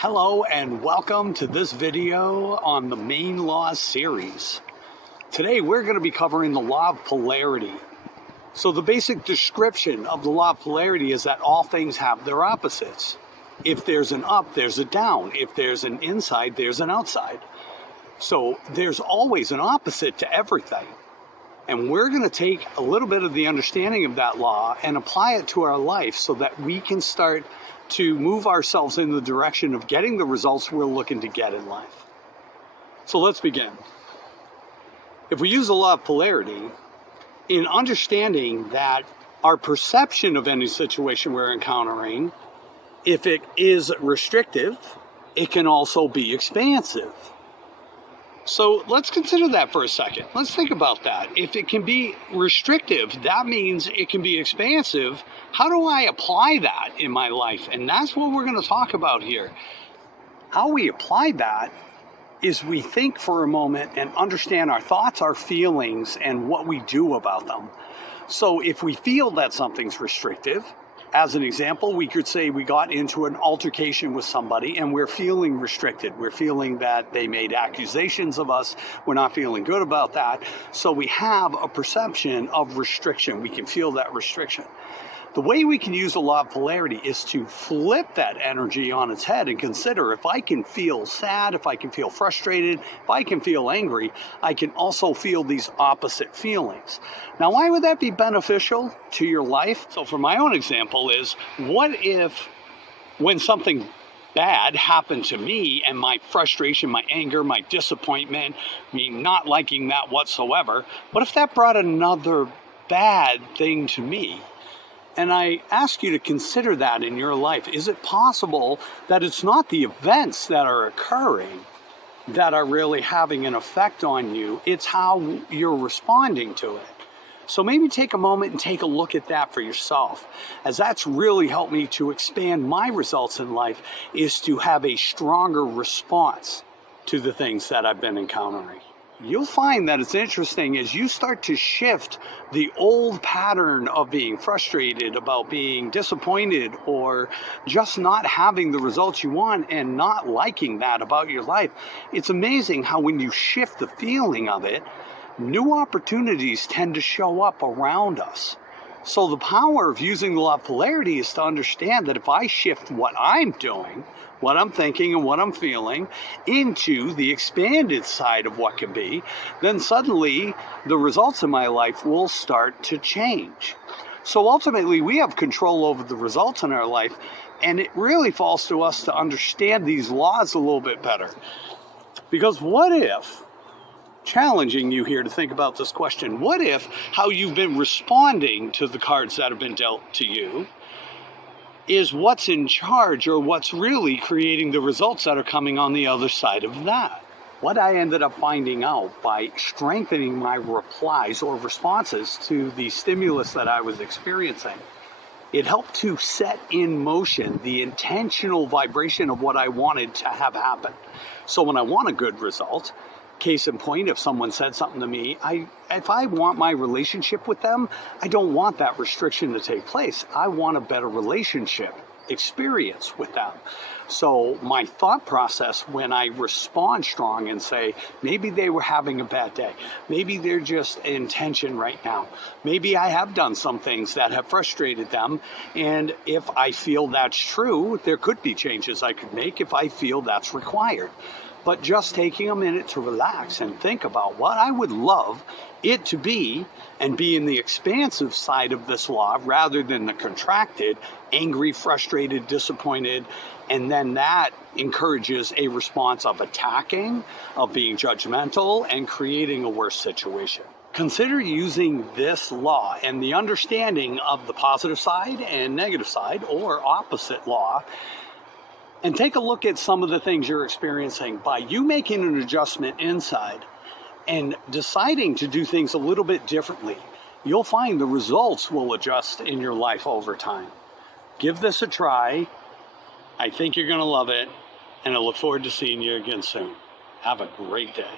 Hello and welcome to this video on the Main Laws series. Today we're going to be covering the Law of Polarity. So the basic description of the Law of Polarity is that all things have their opposites. If there's an up, there's a down. If there's an inside, there's an outside. So there's always an opposite to everything. And we're going to take a little bit of the understanding of that law and apply it to our life so that we can start to move ourselves in the direction of getting the results we're looking to get in life. So let's begin. If we use the law of polarity, in understanding that our perception of any situation we're encountering, if it is restrictive, it can also be expansive. So let's consider that for a second. Let's think about that. If it can be restrictive, that means it can be expansive. How do I apply that in my life? And that's what we're going to talk about here. How we apply that is we think for a moment and understand our thoughts, our feelings, and what we do about them. So if we feel that something's restrictive, as an example, we could say we got into an altercation with somebody and we're feeling restricted. We're feeling that they made accusations of us. We're not feeling good about that. So we have a perception of restriction. We can feel that restriction. The way we can use the law of polarity is to flip that energy on its head and consider if I can feel sad, if I can feel frustrated, if I can feel angry, I can also feel these opposite feelings. Now, why would that be beneficial to your life? So for my own example is, what if when something bad happened to me and my frustration, my anger, my disappointment, me not liking that whatsoever, what if that brought another bad thing to me? And I ask you to consider that in your life. Is it possible that it's not the events that are occurring that are really having an effect on you? It's how you're responding to it. So maybe take a moment and take a look at that for yourself, as that's really helped me to expand my results in life, is to have a stronger response to the things that I've been encountering. You'll find that it's interesting as you start to shift the old pattern of being frustrated about being disappointed or just not having the results you want and not liking that about your life. It's amazing how when you shift the feeling of it, new opportunities tend to show up around us. So the power of using the law of polarity is to understand that if I shift what I'm doing, what I'm thinking and what I'm feeling into the expanded side of what can be, then suddenly the results in my life will start to change. So ultimately, we have control over the results in our life, and it really falls to us to understand these laws a little bit better. Because what if, challenging you here to think about this question, what if how you've been responding to the cards that have been dealt to you is what's in charge, or what's really creating the results that are coming on the other side of that? What I ended up finding out by strengthening my replies or responses to the stimulus that I was experiencing, it helped to set in motion the intentional vibration of what I wanted to have happen. So when I want a good result, case in point, if someone said something to me, if I want my relationship with them, I don't want that restriction to take place. I want a better relationship experience with them. So my thought process when I respond strong and say, maybe they were having a bad day, maybe they're just in tension right now, maybe I have done some things that have frustrated them, and if I feel that's true, there could be changes I could make if I feel that's required. But just taking a minute to relax and think about what I would love it to be, and be in the expansive side of this law rather than the contracted, angry, frustrated, disappointed, and then that encourages a response of attacking, of being judgmental, and creating a worse situation. Consider using this law and the understanding of the positive side and negative side, or opposite law, and take a look at some of the things you're experiencing. By you making an adjustment inside and deciding to do things a little bit differently, you'll find the results will adjust in your life over time. Give this a try. I think you're going to love it, and I look forward to seeing you again soon. Have a great day.